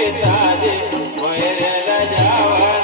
पिताजी मोरे लजावन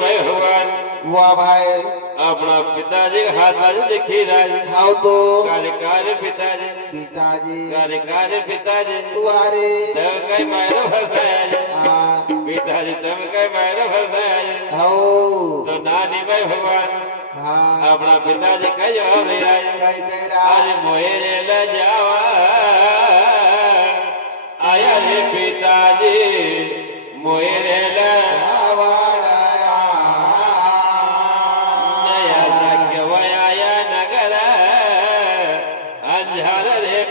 भाई भगवान वाह भाई अपना पिताजी का हाथ बाजू देखी राज खाओ तो कार्य कार्य पिताजी पिताजी कार्य कार्य पिताजी तुम्हारे तब कई मायरो भरदाया पिताजी तब कई मायरो भरदाया हो तो नानी भाई भगवान हाँ अपना पिताजी कई जवाब दे रहा कई कह रहा आज मोहरे ल जावा आया रे पिताजी मोहरे ल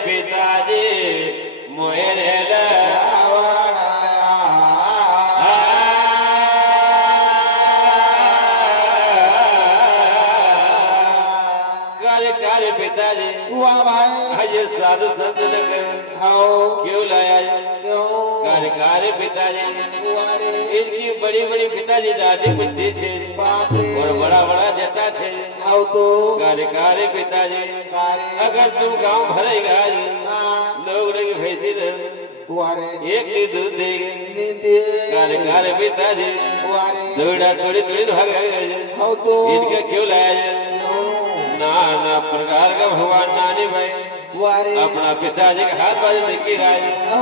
पिताजी मोरे कार्य पिताजी वाह भाई ये साधु संत क्यों लाया क्यों कार्य पिताजी तुम्हारे इनकी बड़ी बड़ी पिताजी दादी बुद्धि थे और बड़ा बड़ा जटा थे खाओ तो कार्य पिताजी कार्य अगर तुम गाँव भरेगा लोग रंग भैंसी तुम्हारे एक ली दूध देंगे नींदे कार्य पिताजी तुम्हारे थोड़ा थोड़ी थोड़ी भाग गए खाओ तो इनका क्यों लाया जाए नाना प्रकार का भगवान नानी भाई तुम्हारे अपना पिताजी का हाथ बाजू देखी रहा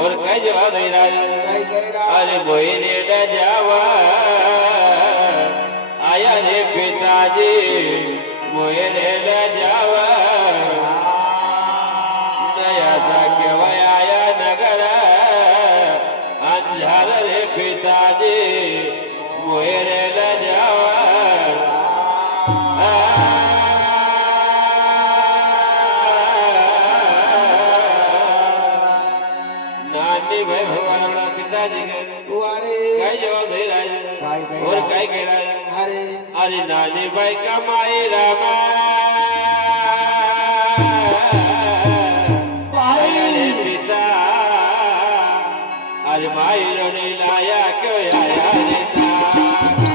और कई जवाब दे रहा है कई कह रहा अरे मोहिनी न जावा आया रे पिताजी मोहिनी न जावा नया सा केवल आया नगर अंजार रे पिताजी मोहिनी न जावा नानी भाई भगवान अपना पिताजी के तुम्हारे कई जवाब दे रहा है और कई कह रहा है अरे अरे नानी भाई कमाई रामा अरे पिता अरे माई रो नहीं लाया क्यों आया रे